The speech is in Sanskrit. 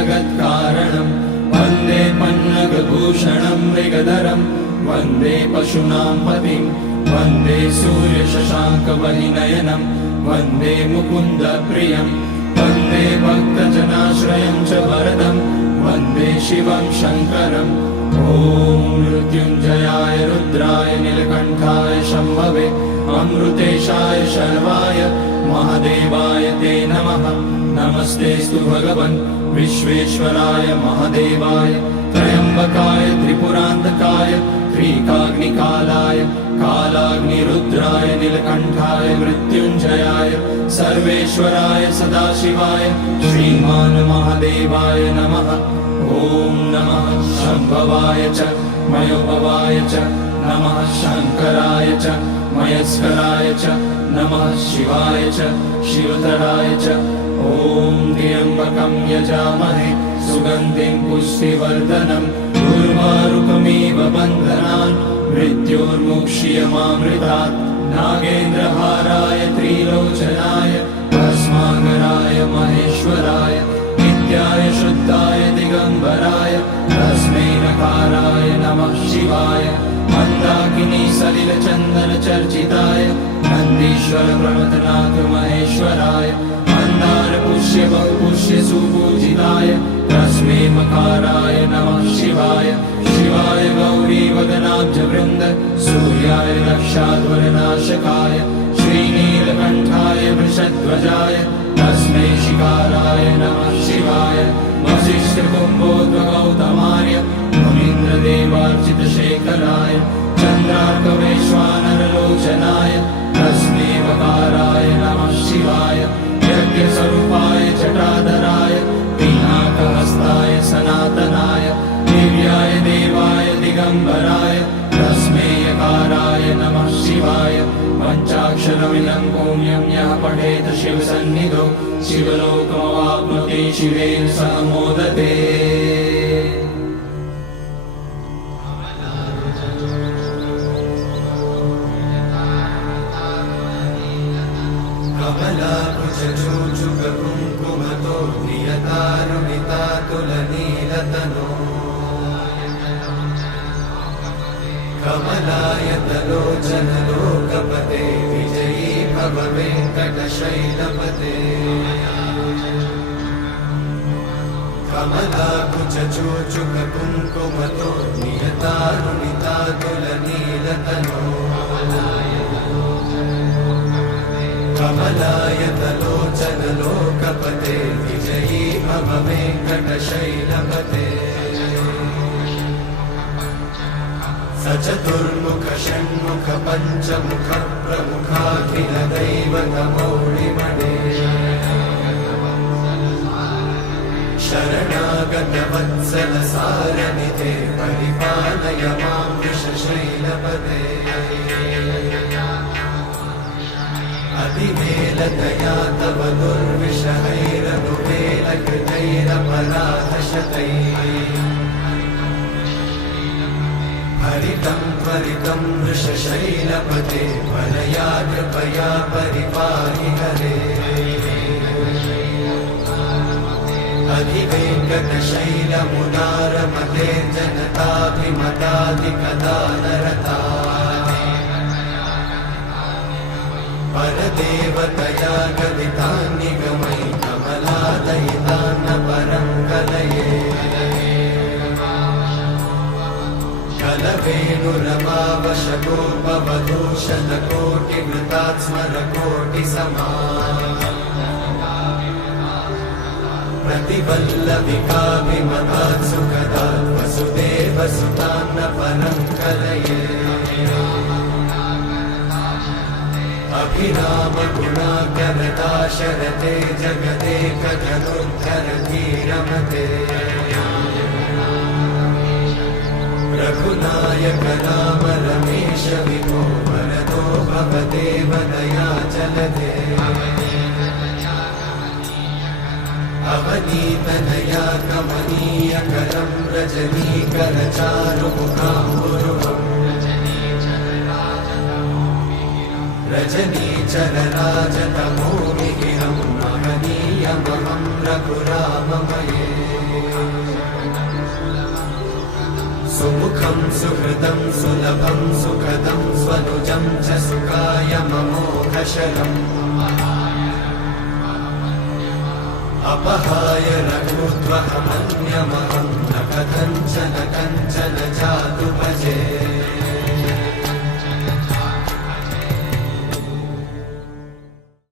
जगत्कारणं वन्दे पन्नगभूषणं मृगधरं वन्दे पशूनां पतिं वन्दे सूर्यशशाङ्कवहिनयनं वन्दे मुकुन्दप्रियं वन्दे भक्तजनाश्रयं च वरदं वन्दे शिवं शङ्करम् ॐ मृत्युञ्जयाय रुद्राय नीलकण्ठाय शम्भवे अमृतेशाय शर्वाय महादेवाय ते नमः। नमस्तेऽस्तु भगवन् विश्वेश्वराय महादेवाय त्र्यम्बकाय त्रिपुरान्तकाय त्रिकाग्निकालाय कालाग्निरुद्राय नीलकण्ठाय मृत्युञ्जयाय सर्वेश्वराय सदाशिवाय श्रीमान् महादेवाय नमः। ॐ नमः शम्भवाय च मयोभवाय च नमः शङ्कराय च मयस्कराय च नमः शिवाय च शिवतराय च ॐ त्र्यम्बकं यजामहे सुगन्धिं पुष्टिवर्धनम् उर्वारुकमिव बन्धनान् मृत्योर्मुक्ष्यमामृतात् नागेन्द्रहाराय त्रिलोचनाय भस्माकराय महेश्वराय नित्याय शुद्धाय दिगम्बराय तस्मै नकाराय नमः शिवाय मन्दाकिनी सलिलचन्दनचर्चिताय नन्दीश्वर प्रमथनाथ महेश्वराय मन्दार पुष्य बहुपुष्य सुपूजिताय तस्मै मकाराय नमः शिवाय शिवाय गौरी वदनाब्जवृन्द सूर्याय रक्षाध्वरनाशकाय श्रीनीलकण्ठाय वृषध्वजाय तस्मै शिकाराय नमः शिवाय वसिष्ठकुम्भोद्भगौतमार्य मुनीन्द्रदेवार्चितशेखराय चन्द्रार्कवैश्वानरलोचनाय तस्मै वकाराय नमः शिवाय यज्ञस्वरूपाय जटाधराय पिनाकहस्ताय सनातनाय दिव्याय देवाय दिगम्बराय तस्मै यकाराय नमः शिवाय पञ्चाक्षरमिदं पुण्यं यः पठेत शिवसन्निधौ शिवलोकमवाप्नोति शिवेन सह मोदते। कमलाकुचूचुककुङ्कुमतो नियतारुणितातुलनीलतनो कमलायतलोचनलोकपते विजयी भव वेङ्कटशैलपते कमलाकुचूचुककुङ्कुमतो नियतारुणितातुलनीलतनो कमलायतलोचनलोकपते विजयी भव वेङ्कटशैलपते सचतुर्मुख षण्मुख पञ्चमुख प्रमुखाखिल दैवतमौलिमणे शरणागत वत्सल सारनिधे परिपालय मां वृषशैलपते अतिवेलतया तव दुर्विषहैरनुवेलकृतैरपराधशतैः हरितं त्वरितं वृषशैलपते वरया कृपया परिपाहि हरे अधिवेङ्कटशैलमुदारमते जनताभिमताधिकदानरता परदेवतया गदितान्निगमै कमलादयितान्न परं कलये कलवेणुरमावशकोपवधूषदकोटिवृतात् स्मरकोटिसमा प्रतिवल्लविकाभिमतात् सुखदात् वसुदेवसुतान्न परं कलये अभिरामगुणाकरदाशरथे जगदेकजनोद्धरति रमते रघुनायक राम रमेश विभो वरदो भवदेव दयाचलते अवनीतनया कमनीयकरं रजनीकरचारुमुखाम्बुरुहम् रजनीचरराजतमोमिहिरं महनीयमहं रघुराममये सुकृतं सुहृदं सुलभं सुखदं स्वनुजं च सुखायममोघशरम् अपहाय रघुद्वहमन्यमहं न कथञ्चन कञ्चन जातु